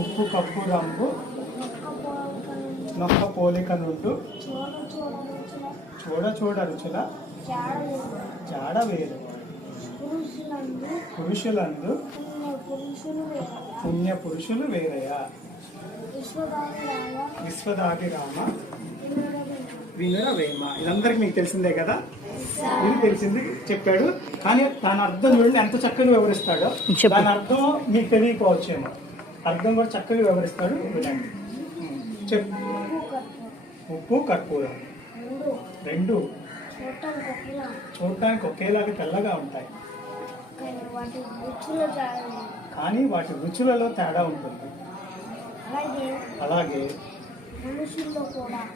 ఉప్పు కప్పు రంగు నొక్క పోలిక నుండు చూడ చూడ రుచుల జాడ వేరు పురుషులందు పుణ్య పురుషులు వేరయ్యా విశ్వదాది రామ వినుర వేమ. ఇదందరికి మీకు తెలిసిందే కదా, ఇది తెలిసింది చెప్పాడు. కానీ దాని అర్థం చూడండి ఎంత చక్కగా వివరిస్తాడో. దాని అర్థం మీకు తెలియకపోవచ్చేమో, అర్థం కూడా చక్కగా వివరిస్తాడు. వినండి. చెప్పు. ఉప్పు కర్పూరం రెండు చూడటానికి ఒకేలాగా తెల్లగా ఉంటాయి, కానీ వాటి రుచులలో తేడా ఉంటుంది. అలాగే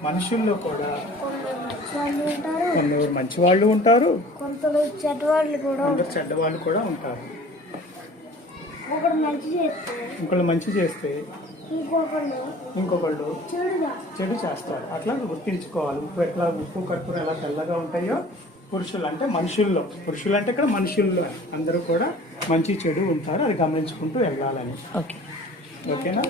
మనుషుల్లో కూడా కొందరు మంచి వాళ్ళు ఉంటారు, కొందరు చెడ్డవాళ్ళు కూడా ఉంటారు. ఇంకొకళ్ళు మంచి చేస్తే ఇంకొకళ్ళు చెడు చేస్తారు. అట్లా గుర్తించుకోవాలి. ఉప్పు కర్పూరం ఎలా తెల్లగా ఉంటాయో పురుషులు అంటే మనుషుల్లో, పురుషులు అంటే ఇక్కడ మనుషుల్లో అందరూ కూడా మంచి చెడు ఉంటారు. అది గమనించుకుంటూ వెళ్ళాలని. ఓకేనా?